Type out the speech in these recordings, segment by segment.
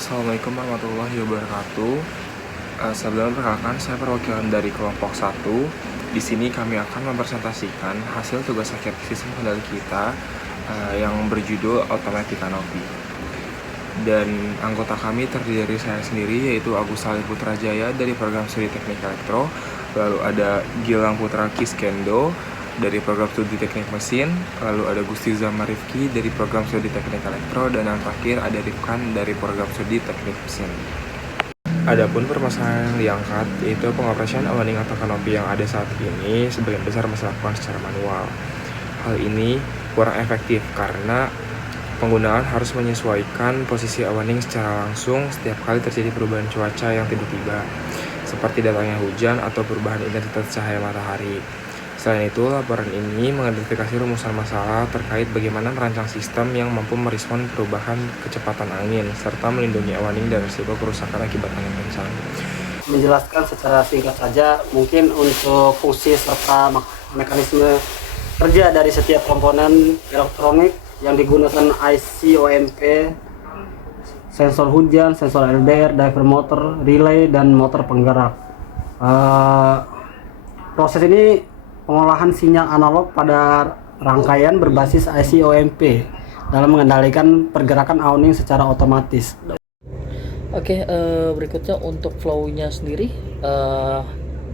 Assalamualaikum warahmatullahi wabarakatuh. Sebelum perkenalkan, saya perwakilan dari kelompok 1. Di sini kami akan mempresentasikan hasil tugas akhir sistem kendali kita yang berjudul Automatic Canopy. Dan anggota kami terdiri dari saya sendiri, yaitu Agus Salih Putrajaya dari program studi teknik elektro. Lalu ada Gilang Putra Kiskendo dari program studi teknik mesin. Lalu ada Gusti Zama Rifki dari program studi teknik elektro. Dan yang terakhir ada Rifkan dari program studi teknik mesin. Adapun permasalahan yang diangkat yaitu pengoperasian awaning atau kanopi yang ada saat ini sebagian besar masih dilakukan secara manual. Hal ini kurang efektif karena penggunaan harus menyesuaikan posisi awaning secara langsung setiap kali terjadi perubahan cuaca yang tiba-tiba, seperti datangnya hujan atau perubahan intensitas cahaya matahari. Selain itu, laporan ini mengidentifikasi rumusan masalah terkait bagaimana merancang sistem yang mampu merespon perubahan kecepatan angin, serta melindungi awaning dari risiko kerusakan akibat angin kencang. Menjelaskan secara singkat saja, mungkin untuk fungsi serta mekanisme kerja dari setiap komponen elektronik yang digunakan IC OMP, sensor hujan, sensor LDR, driver motor, relay, dan motor penggerak. Proses ini pengolahan sinyal analog pada rangkaian berbasis IC OMP dalam mengendalikan pergerakan awaning secara otomatis. Oke, berikutnya untuk flow-nya sendiri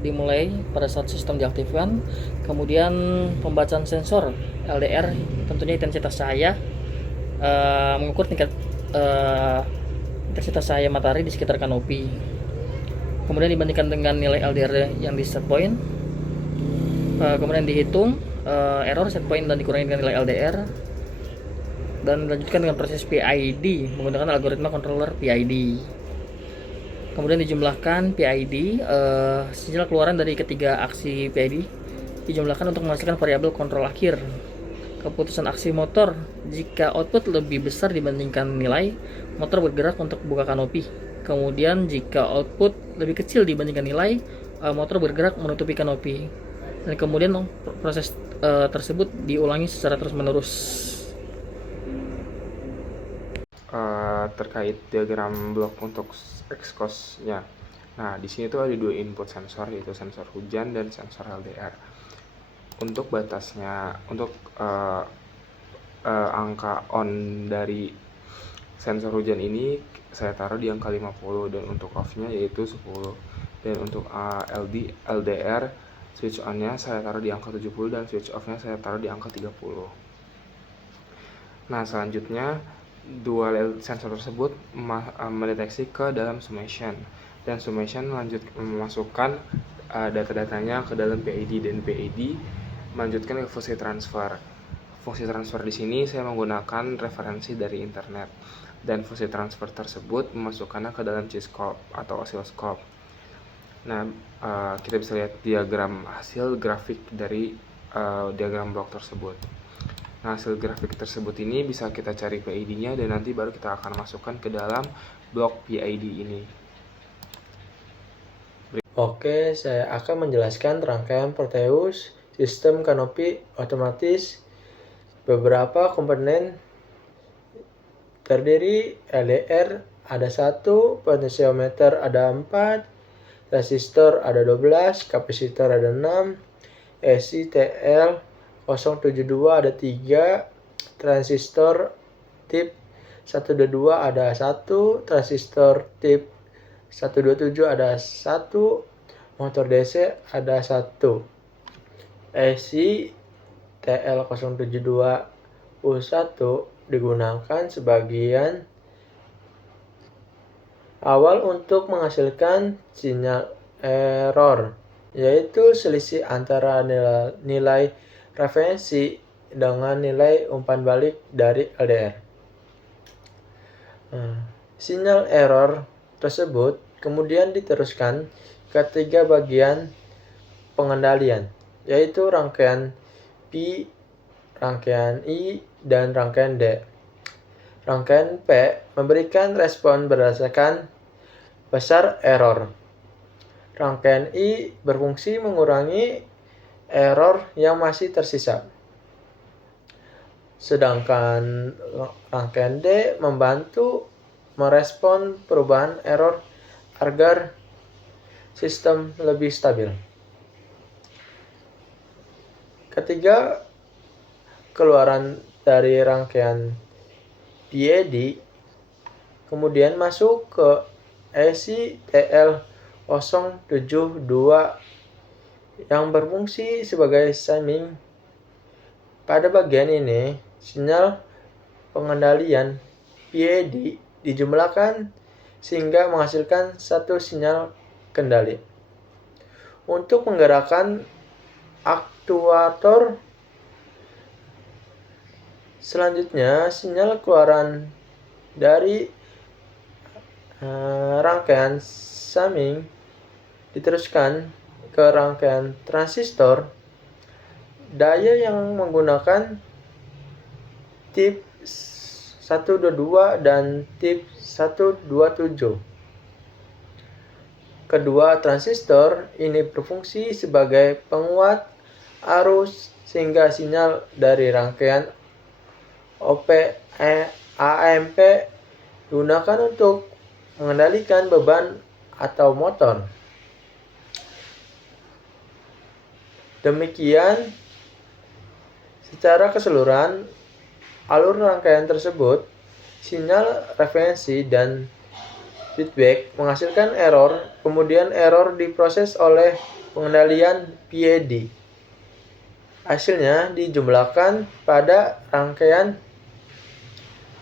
dimulai pada saat sistem diaktifkan, kemudian pembacaan sensor LDR, tentunya intensitas cahaya, mengukur tingkat intensitas cahaya matahari di sekitar kanopi, kemudian dibandingkan dengan nilai LDR yang di set point, kemudian dihitung error set point dan dikurangi dengan nilai LDR, dan dilanjutkan dengan proses PID menggunakan algoritma controller PID. Kemudian dijumlahkan PID, sinyal keluaran dari ketiga aksi PID dijumlahkan untuk menghasilkan variabel kontrol akhir. Keputusan aksi motor, jika output lebih besar dibandingkan nilai, motor bergerak untuk buka kanopi. Kemudian jika output lebih kecil dibandingkan nilai, motor bergerak menutupi kanopi. Dan kemudian proses tersebut diulangi secara terus-menerus. Terkait diagram blok untuk exhaust-nya. Nah, di sini tuh ada dua input sensor, yaitu sensor hujan dan sensor LDR. Untuk batasnya, untuk angka on dari sensor hujan ini saya taruh di angka 50, dan untuk off-nya yaitu 10. Dan untuk LDR switch on-nya saya taruh di angka 70 dan switch off-nya saya taruh di angka 30. Nah, selanjutnya dua sensor tersebut mendeteksi ke dalam summation, dan summation memasukkan data-datanya ke dalam PID, dan PID melanjutkan ke fungsi transfer. Fungsi transfer di sini saya menggunakan referensi dari internet, dan fungsi transfer tersebut memasukkannya ke dalam G-scope atau oscilloscope. Nah, kita bisa lihat diagram hasil grafik dari diagram blok tersebut. Nah, hasil grafik tersebut ini bisa kita cari PID-nya, dan nanti baru kita akan masukkan ke dalam blok PID ini. Oke, saya akan menjelaskan rangkaian Proteus, sistem kanopi otomatis. Beberapa komponen terdiri LDR ada 1, potensiometer ada 4, resistor ada 12, kapasitor ada 6, SITL072 ada 3, transistor tip 122 ada 1, transistor tip 127 ada 1, motor DC ada 1. SITL072U1 digunakan sebagian awal untuk menghasilkan sinyal error, yaitu selisih antara nilai referensi dengan nilai umpan balik dari LDR. Sinyal error tersebut kemudian diteruskan ke 3 bagian pengendalian, yaitu rangkaian P, rangkaian I, dan rangkaian D. Rangkaian P memberikan respon berdasarkan besar error. Rangkaian I berfungsi mengurangi error yang masih tersisa. Sedangkan rangkaian D membantu merespon perubahan error agar sistem lebih stabil. Ketiga, keluaran dari rangkaian PID kemudian masuk ke IC TL072 yang berfungsi sebagai timing. Pada bagian ini, sinyal pengendalian PID dijumlahkan sehingga menghasilkan satu sinyal kendali. Untuk menggerakkan aktuator, selanjutnya sinyal keluaran dari rangkaian timing diteruskan ke rangkaian transistor daya yang menggunakan tip 122 dan tip 127. Kedua transistor ini berfungsi sebagai penguat arus sehingga sinyal dari rangkaian OP-AMP digunakan untuk mengendalikan beban atau motor. Demikian, secara keseluruhan, alur rangkaian tersebut, sinyal referensi dan feedback menghasilkan error, kemudian error diproses oleh pengendalian PID. Hasilnya dijumlahkan pada rangkaian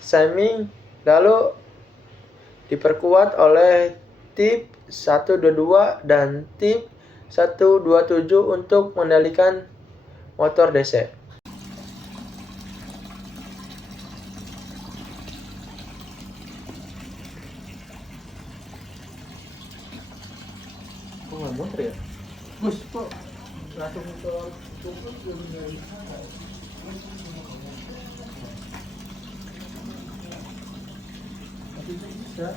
timing, lalu diperkuat oleh tip 122 dan tip 127 untuk mengendalikan motor DC. Kok nggak muter ya? Gus, kok langsung ke tubuh bisa.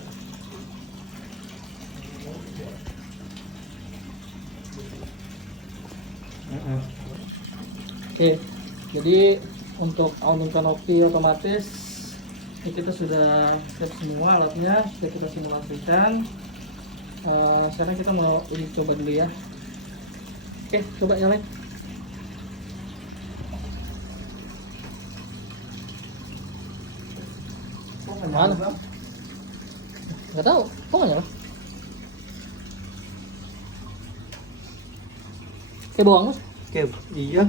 Oke, jadi untuk awning kanopi otomatis ini kita sudah siap semua alatnya, sudah kita simulasikan. Sekarang kita mau uji coba dulu ya. Oke, coba nyalain. Mana? Nggak tahu, kok nggak nyala? Kayak bohong, Mas. Iya.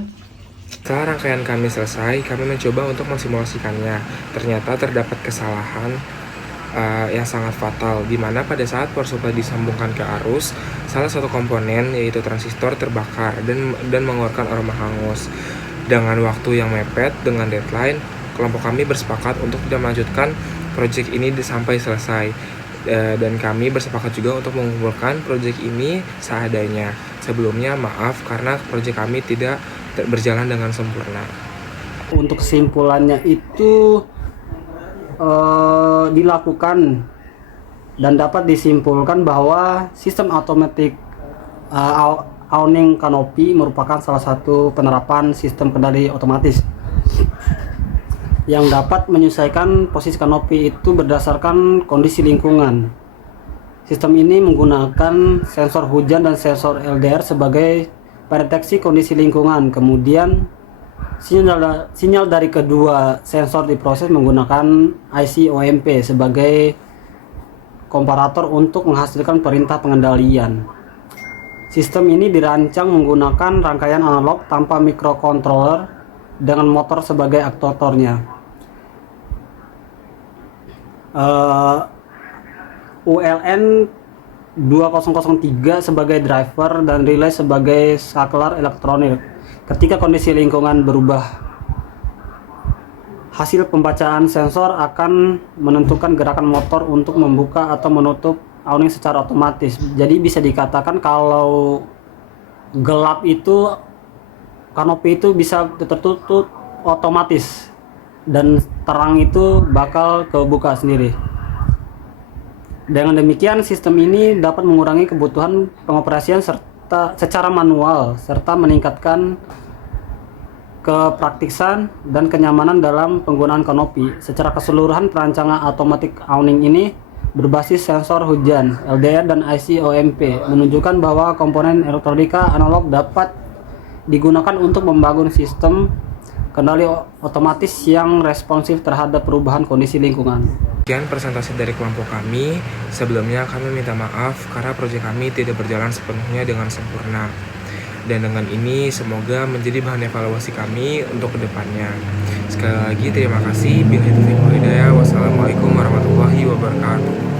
Setelah rangkaian kami selesai, kami mencoba untuk mensimulasikannya. Ternyata terdapat kesalahan yang sangat fatal, di mana pada saat power supply disambungkan ke arus, salah satu komponen yaitu transistor terbakar dan mengeluarkan aroma hangus. Dengan waktu yang mepet dengan deadline, kelompok kami bersepakat untuk tidak melanjutkan proyek ini sampai selesai. Dan kami bersepakat juga untuk mengumpulkan proyek ini seadanya. Sebelumnya maaf karena proyek kami tidak berjalan dengan sempurna. Untuk kesimpulannya itu dilakukan dan dapat disimpulkan bahwa sistem automatic awning kanopi merupakan salah satu penerapan sistem kendali otomatis yang dapat menyesuaikan posisi kanopi itu berdasarkan kondisi lingkungan. Sistem ini menggunakan sensor hujan dan sensor LDR sebagai pendeteksi kondisi lingkungan. Kemudian sinyal dari kedua sensor diproses menggunakan IC OMP sebagai komparator untuk menghasilkan perintah pengendalian. Sistem ini dirancang menggunakan rangkaian analog tanpa microcontroller dengan motor sebagai aktuatornya. ULN 2003 sebagai driver dan relay sebagai saklar elektronik. Ketika kondisi lingkungan berubah, hasil pembacaan sensor akan menentukan gerakan motor untuk membuka atau menutup awning secara otomatis. Jadi bisa dikatakan kalau gelap itu kanopi itu bisa tertutup otomatis dan terang itu bakal kebuka sendiri. Dengan demikian sistem ini dapat mengurangi kebutuhan pengoperasian secara manual serta meningkatkan kepraktisan dan kenyamanan dalam penggunaan kanopi. Secara keseluruhan perancangan automatic awning ini berbasis sensor hujan, LDR dan IC OMP, menunjukkan bahwa komponen elektronika analog dapat digunakan untuk membangun sistem kendali otomatis yang responsif terhadap perubahan kondisi lingkungan. Sekian presentasi dari kelompok kami. Sebelumnya kami minta maaf karena proyek kami tidak berjalan sepenuhnya dengan sempurna. Dan dengan ini semoga menjadi bahan evaluasi kami untuk kedepannya. Sekali lagi terima kasih. Wassalamualaikum warahmatullahi wabarakatuh.